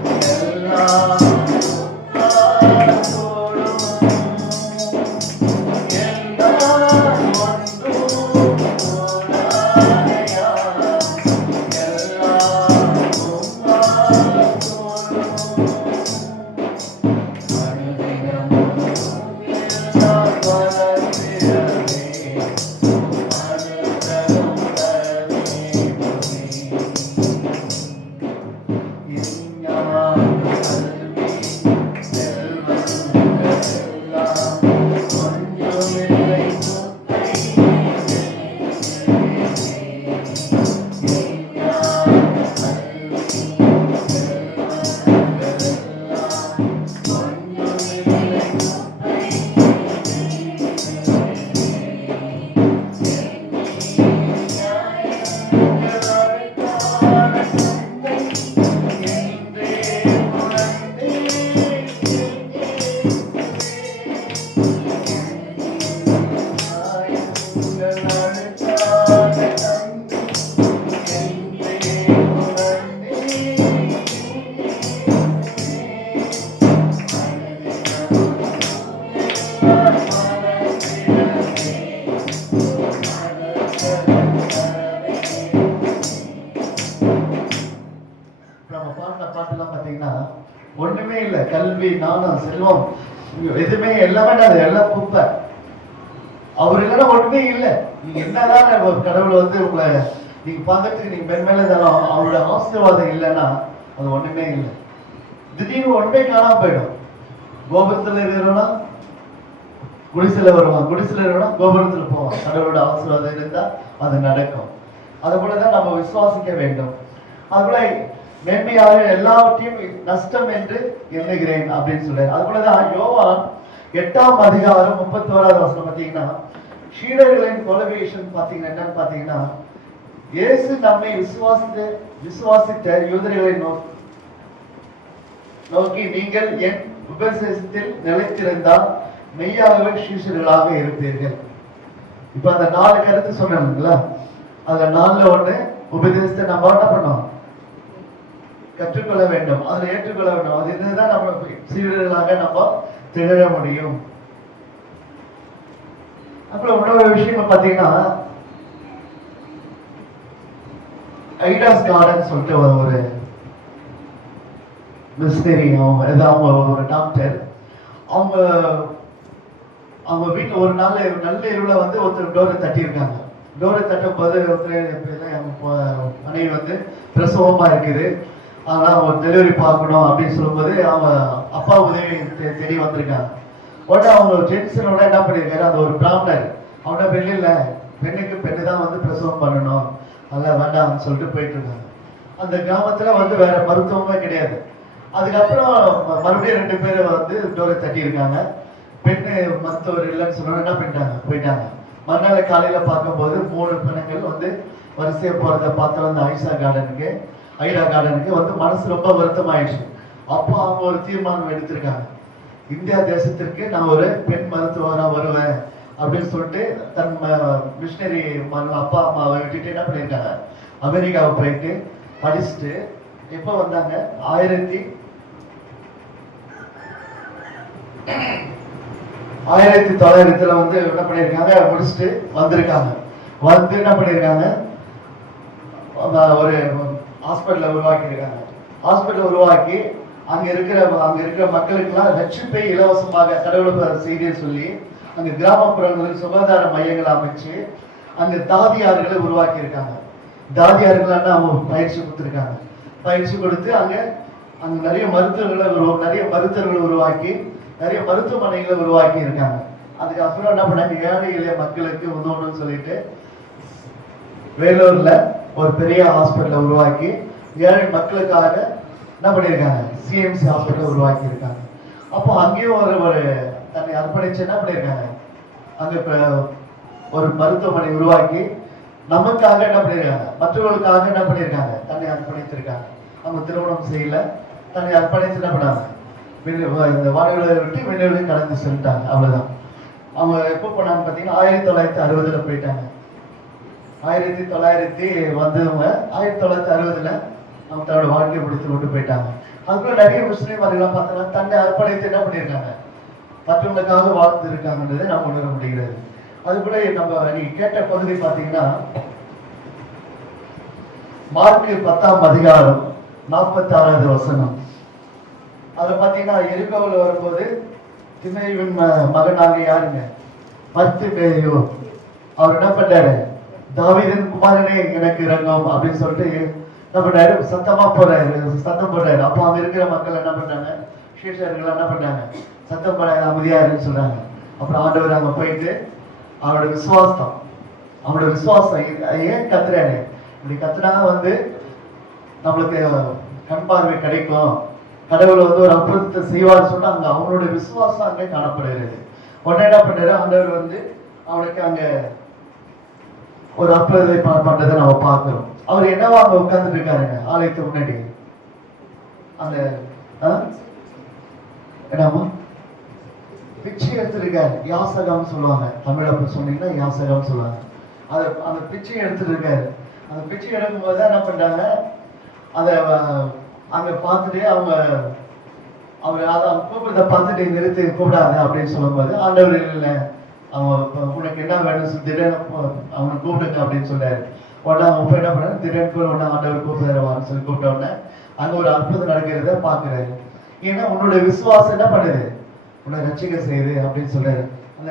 பாட்டெல்லாம் பார்த்தீங்கன்னா ஒண்ணுமே இல்லை. கல்வி, ஞானம், செல்வம் எதுவுமே எல்லாமே அது எல்லாம் குப்பை. அவர் இல்லைன்னா ஒண்ணுமே இல்லை. நீங்க என்னதான் கடவுள் வந்து உங்களை நீங்க பார்க்கறதுக்கு நீங்க மேன்மேல தரோம், அவரோட ஆசீர்வாதம் இல்லைன்னா அது ஒண்ணுமே இல்லை. திடீர்னு ஒன்றே காணாம போயிடும். கோபுரத்துல இருக்கிறோம்னா குடிசையில வருவான், குடிசையில இருக்கிறோம்னா கோபுரத்துல போவான். கடவுளோட ஆசீர்வாதம் இருந்தா அது நடக்கும். அது போலதான் நம்ம விசுவாசிக்க வேண்டும். அதுபோல மேன்மையாக எல்லாவற்றையும் நஷ்டம் என்று எண்ணுகிறேன் அப்படின்னு சொல்றாரு. அது போலதான் யோவான் 8ஆம் அதிகாரம் 31வது வசனம் பார்த்தீங்கன்னா, சீடர்களின் குவாலிஃபிகேஷன் பார்த்தீங்கன்னா என்னன்னு பார்த்தீங்கன்னா, இயேசு நம்மை விசுவாசித்த யூதர்களை நோக்கி நீங்கள் என் உபதேசத்தில் நிலைத்திருந்தால் மெய்யாகவே சீஷர்களாக இருப்பீர்கள். இப்ப அந்த 4 கருத்து சொன்னாங்களா, அந்த 4ல ஒண்ணு உபதேசத்தை நம்ம என்ன பண்ணோம்? கற்றுக்கொள்ள வேண்டும், அதில் ஏற்றுக்கொள்ள வேண்டும். அது இதுதான் நம்ம சீடர்களாக நம்ம திகழ முடியும். அப்புறம் இன்னொரு விஷயம் பார்த்தீங்கன்னா, ஐடாஸ் கார்டன் சொல்லிட்டு ஒரு மிஸ்டரி, அவங்க ஒரு டாக்டர், அவங்க வீட்டில் ஒரு நாள் நல்ல இரவுல வந்து ஒருத்தர் டோரை தட்டியிருக்காங்க. டோரை தட்டும் போது ஒருத்தர் மனைவி வந்து பிரசவமா இருக்குது, ஆனால் அவங்க டெலிவரி பார்க்கணும் அப்படின்னு சொல்லும்போது அவங்க அப்பா உதவி தேடி வந்திருக்காங்க. உடனே அவங்க டென்ஷனோட என்ன பண்ணியிருக்காரு, அந்த ஒரு பிராமணர் அவனோட பெண்ணில் பெண்ணுக்கு பெண்ணு தான் வந்து பிரசவம் பண்ணணும், அதெல்லாம் வேண்டாம்னு சொல்லிட்டு போயிட்டு இருக்காங்க. அந்த கிராமத்துல வந்து வேற மருத்துவமே கிடையாது. அதுக்கப்புறம் மறுபடியும் 2 பேரை வந்து டோரை தட்டியிருக்காங்க. பெண்ணு மருத்துவர் இல்லைன்னு சொன்னோம், என்ன பண்ணிட்டாங்க, போயிட்டாங்க. மறுநாள் காலையில பார்க்கும்போது 3 பெண்கள் வந்து வரிசையை போறதை பார்த்தோம். அந்த ஐடா கார்டனுக்கு வந்து மனசு ரொம்ப வருத்தம் ஆயிடுச்சு. அப்போ அவங்க ஒரு தீர்மானம் எடுத்திருக்காங்க, இந்தியா தேசத்திற்கு நான் ஒரு பெண் மருத்துவரா வருவேன் அப்படின்னு சொல்லிட்டு தன் மிஷினரி அப்பா அம்மாவை விட்டுட்டு என்ன பண்ணியிருக்காங்க, அமெரிக்காவை போயிட்டு படிச்சுட்டு எப்போ வந்தாங்க, 1900 1900 வந்து என்ன பண்ணியிருக்காங்க, முடிச்சுட்டு வந்திருக்காங்க. வந்து என்ன பண்ணியிருக்காங்க, ஒரு ஹாஸ்பிட்டலை உருவாக்கியிருக்காங்க. ஹாஸ்பிட்டலை உருவாக்கி அங்க இருக்கிற மக்களுக்கெல்லாம் ரட்சிப்பை இலவசமாக கடவுள் செய்தியை சொல்லி அங்க கிராமப்புறங்களில் சுகாதார மையங்களை அமைச்சு அங்க தாதியார்களை உருவாக்கி இருக்காங்க. தாதியார்கள்னா அவங்க பயிற்சி கொடுத்துருக்காங்க. பயிற்சி கொடுத்து அங்க நிறைய மருத்துவர்களை உருவாக்கி நிறைய மருத்துவமனைகளை உருவாக்கி இருக்காங்க. அதுக்கப்புறம் என்ன பண்ணாங்க, ஏழை எளிய மக்களுக்கு உதவணும்னு சொல்லிட்டு வேலூர்ல ஒரு பெரிய ஹாஸ்பிட்டலை உருவாக்கி ஏழை மக்களுக்காக என்ன பண்ணியிருக்காங்க, சிஎம்சி ஹாஸ்பிட்டல் உருவாக்கி இருக்காங்க. அப்போ அங்கேயும் ஒரு தன்னை அர்ப்பணிச்சு என்ன பண்ணியிருக்காங்க, அங்க ஒரு மருத்துவமனை உருவாக்கி நமக்காக என்ன பண்ணியிருக்காங்க, மற்றவர்களுக்காக என்ன பண்ணியிருக்காங்க, தன்னை அர்ப்பணித்திருக்காங்க. அவங்க திருமணம் செய்யல, தன்னை அர்ப்பணிச்சு என்ன பண்ணாங்க, இந்த வானொலியை விட்டு வெளியே கடந்து சென்றாங்க. அவ்வளவுதான். அவங்க எப்போ போனாங்க பார்த்தீங்கன்னா 1960 போயிட்டாங்க. 1900 வந்தவங்க 1960 அவங்க தன்னோட வாழ்க்கையை பிடித்து கொண்டு போயிட்டாங்க. அதுக்குள்ள நிறைய முஸ்லீம்கள்லாம் பார்த்தோம்னா தன்னை அர்ப்பணித்து என்ன பண்ணியிருக்காங்க, மற்றவங்களுக்காக வாழ்ந்து இருக்காங்கன்றதை நம்ம உணர முடிகிறது. அது கூட நம்ம நீங்க கேட்ட பகுதி பார்த்தீங்கன்னா மார்க்கு 10ஆம் அதிகாரம் 46வது வசனம். அதுல பார்த்தீங்கன்னா எரிகோவில் வரும்போது திமேயுவின் மகனாக யாருங்க, பர்த்திமேயு. அவர் என்ன பண்ணாரு, தாவீதின் குமாரனே எனக்கு இறங்கும் அப்படின்னு சொல்லிட்டு என்ன பண்ணாரு, சத்தம் போடுறாரு. அப்போ அங்க இருக்கிற மக்கள் என்ன பண்ணாங்க, சீஷர்கள் என்ன பண்ணாங்க, சத்தம் போடாத அமைதியாருன்னு சொல்றாங்க. அப்புறம் ஆண்டவர் அங்க போயிட்டு அவனோட விசுவாசம் ஏன் கத்துறாரு, இப்படி கத்துனா வந்து நம்மளுக்கு கண் பார்வை கிடைக்கும், கடவுள் வந்து ஒரு அற்புதத்தை செய்வார் சொன்னா அங்க அவனுடைய விசுவாசம் அங்கே காணப்படுகிறது. உடனே என்ன பண்ணாரு, ஆண்டவர் வந்து அவனுக்கு அங்க ஒரு அற்புதத்தை பண்றதை நம்ம பார்க்கிறோம். அவர் என்னவா அங்க உட்கார்ந்துட்டு இருக்காருங்க, ஆலயத்துக்கு முன்னாடி அந்த என்னமா பிச்சை எடுத்துருக்காரு. யாசகம் சொல்லுவாங்க, தமிழ்ல சொன்னீங்கன்னா யாசகம் சொல்லுவாங்க. அது அந்த பிச்சை எடுத்துட்டு இருக்காரு. அந்த பிச்சை எடுக்கும் போது என்ன பண்றாங்க, அத அங்க பார்த்துட்டு அவர் அதை கூப்பிடுறத பார்த்துட்டு நிறுத்தி கூப்பிடாது அப்படின்னு சொல்லும்போது ஆண்டவர் இல்லை, அவன் உனக்கு என்ன வேணும் திடீர்னு அவனை கூப்பிடுங்க அப்படின்னு சொல்றாரு. உடனே அவன் போய் என்ன பண்ணாரு, திடீர்னு உடனே ஆண்டவர் கூப்பிடுவான்னு சொல்லி கூப்பிட்ட உடனே அங்க ஒரு அற்புதம் நடக்கிறத பாக்குறாரு. ஏன்னா உன்னுடைய விசுவாசம் என்ன பண்ணுது, உன்னை ரட்சிக்க செய்யுது அப்படின்னு சொல்றாரு. அந்த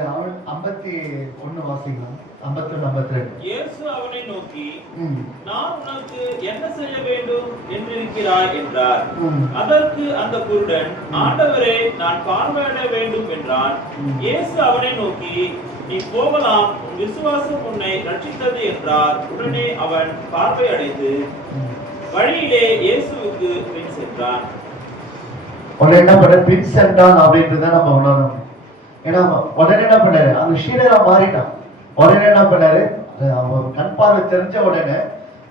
51 வாசிக்கலாம், 51, 52. இயேசு அவனை நோக்கி, நான் உனக்கு என்ன செய்ய வேண்டும் என்றிருக்கிறாய் என்றார். அதற்கு அந்த குருடன், ஆண்டவரே, நான் பார்வையிட வேண்டும் என்றான். இயேசு அவனை நோக்கி, நீ போகலாம், உன் விசுவாசம் உன்னை ரட்சித்தது என்றார். உடனே அவன் பார்வையடைந்து வழியிலே இயேசுவுக்கு பின் சென்றான். உடனே என்ன பண்ண, பின் சென்றான் அப்படின்றத நம்ம உணரணும். ஏன்னா உடனே என்ன பண்ணாரு, அந்த ஷீடரா மாறிட்டான். உடனே என்ன பண்ணாரு, கண் பார்வை தெரிஞ்ச உடனே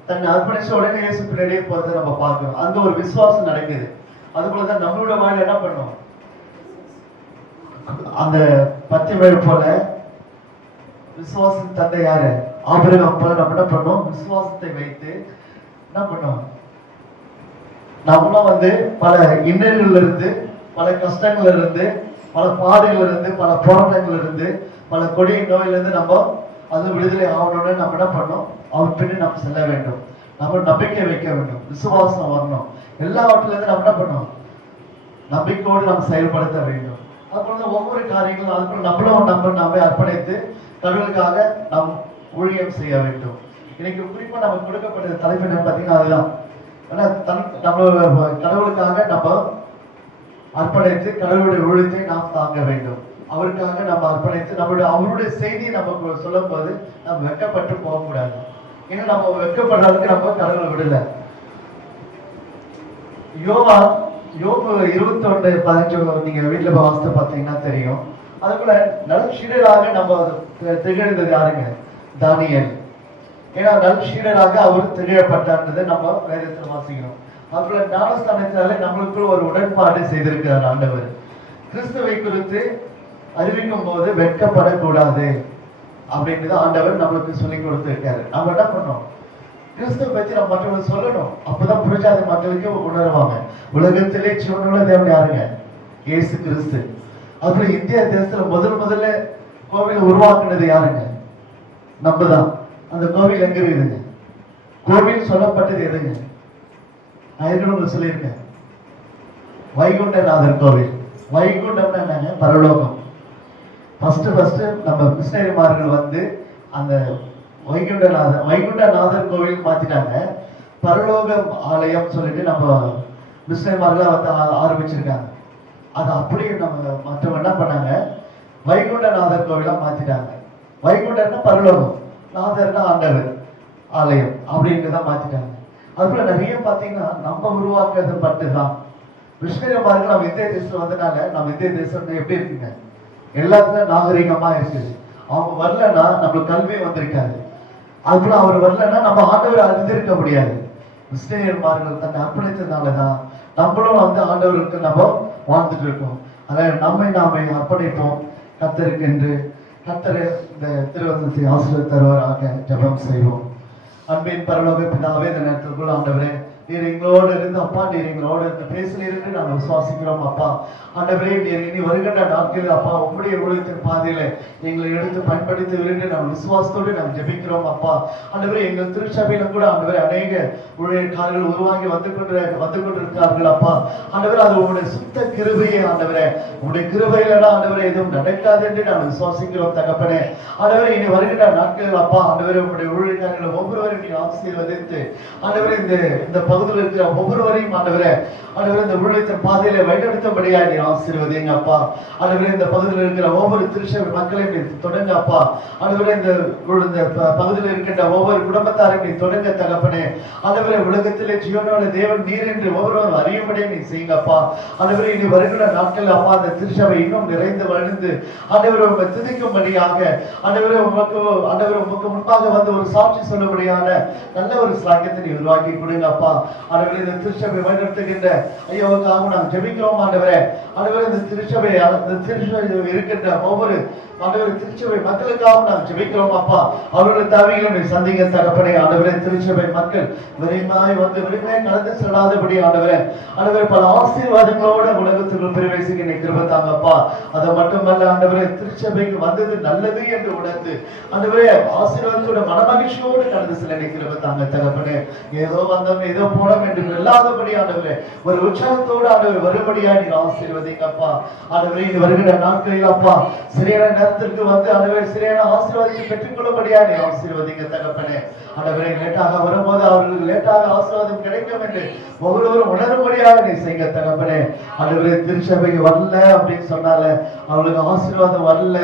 தன்னை அர்ப்பணிச்ச உடனே இயேசு பின்னாடியே போறதை நம்ம பார்க்கிறோம். அங்க ஒரு விசுவாசம் நடக்குது. அது போலதான் நம்மளோட வாழ்க்கை என்ன பண்ணும், அந்த பத்திமேல் போல விசுவாசம் தந்தை யாரு, ஆபிரகாம் போல நம்ம என்ன பண்ணோம், விசுவாசத்தை வைத்து என்ன பண்ணோம், நம்மளும் வந்து பல இன்னல்கள்ல இருந்து, பல கஷ்டங்கள்ல இருந்து, பல பாதைகள் இருந்து, பல போராட்டங்கள் இருந்து, பல கொடிய நோயில இருந்து நம்ம அது விடுதலை ஆகணும்னு நம்ம என்ன பண்ணோம், அவர் பின்னே நம்ம செல்ல வேண்டும். நம்ம நம்பிக்கை வைக்க வேண்டும், விசுவாசம் வரணும். எல்லாவற்றில இருந்து நம்ம என்ன பண்ணோம், நம்பிக்கையோடு நம்ம செயல்படுத்த வேண்டும். அதுபோல ஒவ்வொரு காரியங்களும் அதுபோல நம்மளும் நம்ம அர்ப்பணித்து கடவுளுக்காக நாம் ஊழியம் செய்ய வேண்டும். இன்னைக்கு குறிப்பா நமக்கு கொடுக்கப்பட்ட தலைப்பு என்ன பார்த்தீங்கன்னா அதுதான். நம்மளோட கடவுளுக்காக நம்ம அர்ப்பணித்து கடவுளுடைய ஊழியத்தை நாம் தாங்க வேண்டும். அவருக்காக நம்ம அர்ப்பணித்து அவருடைய செய்தியை நமக்கு சொல்லும் போது நம்ம வெட்கப்பட்டு போகக்கூடாது. ஏன்னா நம்ம வெட்கப்படுறதுக்கு நம்ம கடவுளை விடல. யோபு 21:15 நீங்க வீட்டுல போய் வாசித்து பார்த்தீங்கன்னா தெரியும். அதுக்குள்ள நல்ஷீடராக நம்ம திகழ்ந்தது யாருங்க, தானியேல். ஏன்னா நல்ஷீடராக அவர் திகழப்பட்டார்ன்றதை நம்ம வேதத்தில் வாசிக்கிறோம். அதுக்குள்ள ஞானஸ்தானத்தினாலே நம்மளுக்குள்ள ஒரு உடன்பாடு செய்திருக்கிறார் ஆண்டவர். கிறிஸ்துவை குறித்து அறிவிக்கும் போது வெட்கப்படக்கூடாது அப்படின்றது ஆண்டவர் நம்மளுக்கு சொல்லி கொடுத்திருக்காரு. நம்ம என்ன பண்ணோம், கிறிஸ்துவ பற்றி நம்ம மற்றவங்களுக்கு சொல்லணும். அப்பதான் புரிஞ்சாத மக்களுக்கு உணர்வாங்க. உலகத்திலே ஜீவனுள்ள தேவன் யாருங்க, இயேசு கிறிஸ்து. அப்புறம் இந்திய தேசத்துல முதல்ல கோவில் உருவாக்குனது யாருங்க? நம்ம தான். அந்த கோவில் எங்க இருக்குதுங்க? கோவில் சொல்லப்பட்டது எதுங்க? நான் ஏற்கனவே சொல்லியிருக்கேன், வைகுண்டநாதர் கோவில். வைகுண்டம்னா என்னங்க? பரலோகம். ஃபர்ஸ்ட் நம்ம கிருஷ்ணகிரிமார்கள் வந்து அந்த வைகுண்டநாதர் கோவில் மாத்திட்டாங்க. பரலோகம் ஆலயம் சொல்லிட்டு நம்ம கிருஷ்ணகிரிமார்கள் வந்து ஆரம்பிச்சிருக்காங்க. அது அப்படியே நம்ம மற்றவங்க என்ன பண்ணாங்க, வைகுண்டநாதர் கோவிலா மாத்திட்டாங்க. வைகுண்டர்னா பரலோகம், நாதர்னா ஆண்டவர் ஆலயம் அப்படின்னு தான் மாத்திட்டாங்க. அதுக்குள்ள நிறைய பார்த்தீங்கன்னா நம்ம உருவாக்குறது பட்டுதான். கிருஷ்ணகிரிமார்கள் நம்ம இந்திய தேசம் வந்தனால நம்ம இந்திய தேசம் எப்படி இருக்குங்க? எல்லாத்துக்கும் நாகரிகமா இருக்குது. அவங்க வரலன்னா நம்மளுக்கு கல்வி வந்திருக்காது. அதுக்குள்ள அவர் வரலன்னா நம்ம ஆண்டவர் அறிந்திருக்க முடியாது. கிறிஸ்தவர்கள் தன்னை அர்ப்பணித்ததுனாலதான் நம்மளும் வந்து ஆண்டவருக்கு நம்ம வாழ்ந்துட்டு இருக்கோம். அதாவது நாமே அர்ப்பணிப்போம் கர்த்தருக்கு என்று. கர்த்தர் இந்த திருவசனத்தை ஆசீர்வாதம் தருவாராக ஜெபம் செய்வோம். அன்பின் பரலோக பிதாவே, இந்த நேரத்திற்குள் ஆண்டவரே, நீர் எங்களோடு இருந்து அப்பா, நீர் எங்களோடு இருந்து பேசுகிறீர்கள் நாங்கள் விசுவாசிக்கிறோம் அப்பா. ஆண்டவரே, நீர் இனி வருகின்ற நாட்களில் அப்பா உங்களுடைய ஊழியத்தின் பாதையில எங்களை எடுத்து பயன்படுத்தி விருந்து நாங்கள் விசுவாசத்தோடு நாங்கள் ஜெபிக்கிறோம் அப்பா. ஆண்டவரே, எங்கள் திருச்சபையிலும் கூட ஆண்டவரே அநேக ஊழியக்காரர்கள் உருவாகி வந்து கொண்டிருக்கிறார்கள் அப்பா. ஆண்டவரே, அது உங்களுடைய சுத்த கிருபையே ஆண்டவரே. உங்களுடைய கிருபையிலனா ஆண்டவரே எதுவும் நடக்காது என்று நாங்கள் விசுவாசிக்கிறோம் தகப்பனே. ஆண்டவரே, இனி வருகின்ற நாட்களில் அப்பா ஆண்டவரே உங்களுடைய ஊழியக்காரர்கள் ஒவ்வொருவரும் நீ ஆசீர்வதித்து ஆண்டவரே இந்த பகுதியில் இருக்கிற ஒவ்வொருவரையும் ஆண்டவரே இந்த ஊழியத்தின் பாதையில வழிநடத்தும்படியா நீ ஆசீர்வதிங்க அப்பா. ஆண்டவரே, இந்த பகுதியில் இருக்கிற ஒவ்வொரு திருச்சபை மக்களையும் நீ தொடங்க அப்பா. ஆண்டவரே, இந்த பகுதியில் இருக்கின்ற ஒவ்வொரு குடும்பத்தாரையும் நீ தொடங்க தகப்பனே. ஆண்டவரே, உலகத்திலே ஜீவனோட தேவன் நீர் என்று ஒவ்வொருவரும் அறியும்படியே நீ செய்யுங்க அப்பா. ஆண்டவரே, இனி வருகிற நாட்கள் அப்பா அந்த திருச்சபை இன்னும் நிறைந்து வளர்ந்து ஆண்டவரை உங்களை துதிக்கும்படியாக ஆண்டவரே உமக்கு முன்பாக வந்து ஒரு சாட்சி சொல்லும்படியான நல்ல ஒரு சாக்கியத்தை நீ உருவாக்கி கொடுங்க அப்பா. ஆண்டவரே, இந்த திருச்சபை வழிநடத்துகின்ற ஐயாவுக்காக நாங்கள் ஜெபிக்கிறோம் ஆண்டவரே. ஆண்டவரே, இந்த திருச்சபை இருக்கின்ற ஒவ்வொரு ஆண்டவரே திருச்சபை மக்களுக்காக நாங்கள் ஜெபிக்கிறோம் அப்பா. அவர்களுடைய தேவைகளை நீ சந்திங்க தகப்பனே. ஆண்டவரே, திருச்சபை மக்கள் விரைமையாய் கடந்து செல்லாதபடி ஆண்டவரே பல ஆசீர்வாதங்களோட உலகத்துக்குள் பிரவேசிக்க நீ கிருபை தாங்கப்பா. அது மட்டுமல்ல ஆண்டவரே, திருச்சபைக்கு வந்தது நல்லது என்று உணர்ந்து ஆண்டவரே ஆசீர்வாதத்தோட மனமகிழ்ச்சியோடு கடந்து செல்ல நீ கிருபை தாங்க தகப்பனே. ஏதோ வந்தோம் ஏதோ போனோம் என்று இல்லாதபடி ஆண்டவரே ஒரு உற்சாகத்தோடு ஆண்டவர் வரும்படியா நீ ஆசீர்வதிங்கப்பா. ஆண்டவரே, இனி வருகிற நாட்களில் அப்பா சரியான நேரத்திற்கு வந்து ஆண்டவரே சரியான ஆசீர்வாதத்தை பெற்றுக்கொள்ளும்படியா நீ ஆசீர்வதிங்க தகப்பனே. ஆண்டவரே, லேட்டாக வரும்போது அவர்களுக்கு லேட்டாக ஆசீர்வாதம் கிடைக்கும் என்று ஒவ்வொருவரும் உணரும்படியாக நீ செய்ய தகப்பனே. ஆண்டவரே, திருச்சபைக்கு வரல அப்படின்னு சொன்னால அவங்களுக்கு ஆசீர்வாதம் வரல,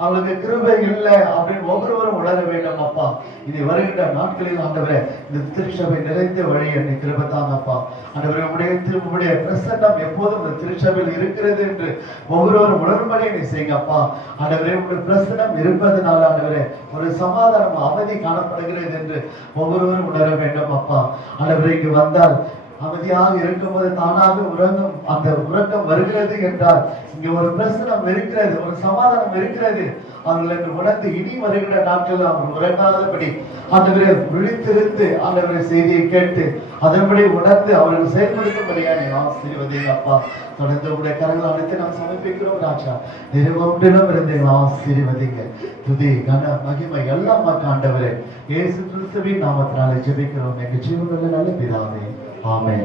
அவங்களுக்கு கிருபை இல்லை அப்படின்னு ஒவ்வொருவரும் உணர வேண்டும் அப்பா. இனி வருகின்ற நாட்களில் ஆண்டவரே இந்த திருச்சபை நிறைந்த வழி என்னை கிருபை தாங்க அப்பா. ஆண்டவரே, உங்களுடைய பிரசன்னம் எப்போதும் இந்த திருச்சபையில் இருக்கிறது என்று ஒவ்வொருவரும் உணரும்படி நீ செய்யுங்க அப்பா. ஆண்டவரே, உங்களுடைய பிரசன்னம் இருப்பதனால ஆண்டவரே ஒரு சமாதானம் அமைதி காணப்படுகிறது என்று ஒவ்வொருவரும் உணர வேண்டும் அப்பா. ஆண்டவரே, இங்கு வந்தால் அமைதியாக இருக்கும்போது தானாக உறங்கும் அந்த உறக்கம் வருகிறது என்றால் இங்க ஒரு பிரசனம் இருக்கிறது, ஒரு சமாதானம் இருக்கிறது. அவர்கள் என்று உணர்ந்து இனி வருகிற நாட்கள் அவர்கள் உறங்காதபடி ஆண்டவரை விழித்திருந்து ஆண்டவரை செய்தியை கேட்டு அதன்படி உணர்ந்து அவர்கள் செயல்படுத்தும்படியா நீ ஆசீர்வதிங்க அப்பா. தொடர்ந்து உடைய கரங்கள் அனைத்து நாம் சமர்ப்பிக்கிறோம் ராஜா. நிறைவொன்றிலும் இருந்து ஆசீர்வதிங்க. துதி கன மகிமை எல்லாம் ஆண்டவரே இயேசு கிறிஸ்துவின் நாமத்தினாலே ஜெபிக்கிறோம் எங்கள் ஜீவனுள்ள நல்ல பிதாவே. ஆமென்.